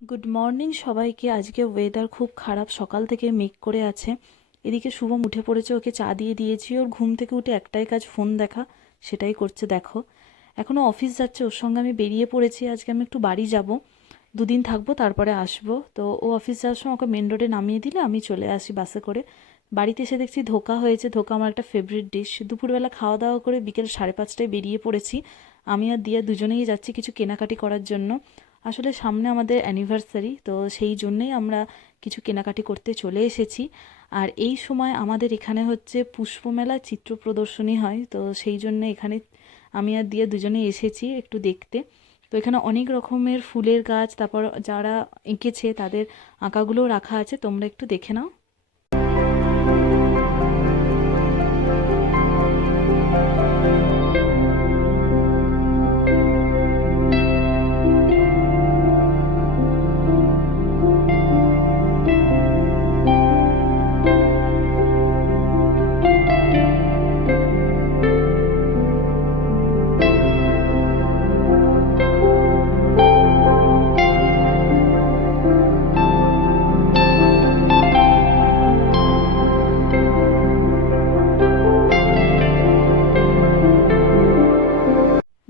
Good morning সবাইকে। আজকে weather খুব খারাপ। সকাল থেকে মেঘ করে আছে। এদিকে শুভম উঠে পড়েছে, ওকে চা দিয়ে দিয়েছি। ওর ঘুম থেকে উঠে একটাই কাজ ফোন দেখা। সেটাই করছে, দেখো। এখনও অফিস যাচ্ছে, ওর সঙ্গে আমি বেরিয়ে পড়েছি। আজকে আমি একটু বাড়ি যাব। দুদিন থাকব, তারপরে আসব। তো ও অফিস যাওয়ার সময় ওকে মেন রোডে নামিয়ে দিলে আমি চলে আসি বাসে করে। বাড়িতে এসে দেখছি ধোকা হয়েছে। ধোকা আমার একটা ফেভারিট ডিশ দুপুরবেলা খাওয়া দাওয়া করে বিকেল সাড়ে পাঁচটায় বেরিয়ে পড়েছি। আমি আর দিয়া দুজনেই যাচ্ছি কিছু কেনাকাটি করার জন্য। আসলে সামনে আমাদের অ্যানিভার্সারি তো সেই জন্যেই আমরা কিছু কেনাকাটি করতে চলে এসেছি। আর এই সময় আমাদের এখানে হচ্ছে পুষ্পমেলা চিত্র প্রদর্শনী হয়, তো সেই জন্য এখানে আমি আর দিয়ে দুজনে এসেছি একটু দেখতে। তো এখানে অনেক রকমের ফুলের গাছ, তারপর যারা এঁকেছে তাদের আঁকাগুলোও রাখা আছে, তোমরা একটু দেখে নাও।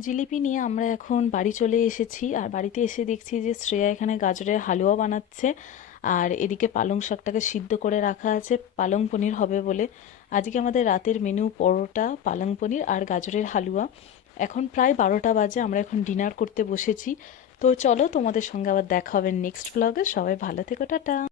জিলিপি নিয়ে আমরা এখন বাড়ি চলে এসেছি। আর বাড়িতে এসে দেখছি যে শ্রেয়া এখানে গাজরের হালুয়া বানাচ্ছে। আর এদিকে পালং শাকটাকে সিদ্ধ করে রাখা আছে। পালং পনির হবে বলে। আজকে আমাদের রাতের মেনু পরোটা, পালং পনির আর গাজরের হালুয়া। এখন প্রায় বারোটা বাজে, আমরা এখন ডিনার করতে বসেছি। তো চলো তোমাদের সঙ্গে আবার দেখা হবে নেক্সট ব্লগে সবাই ভালো থেকো, টাটা।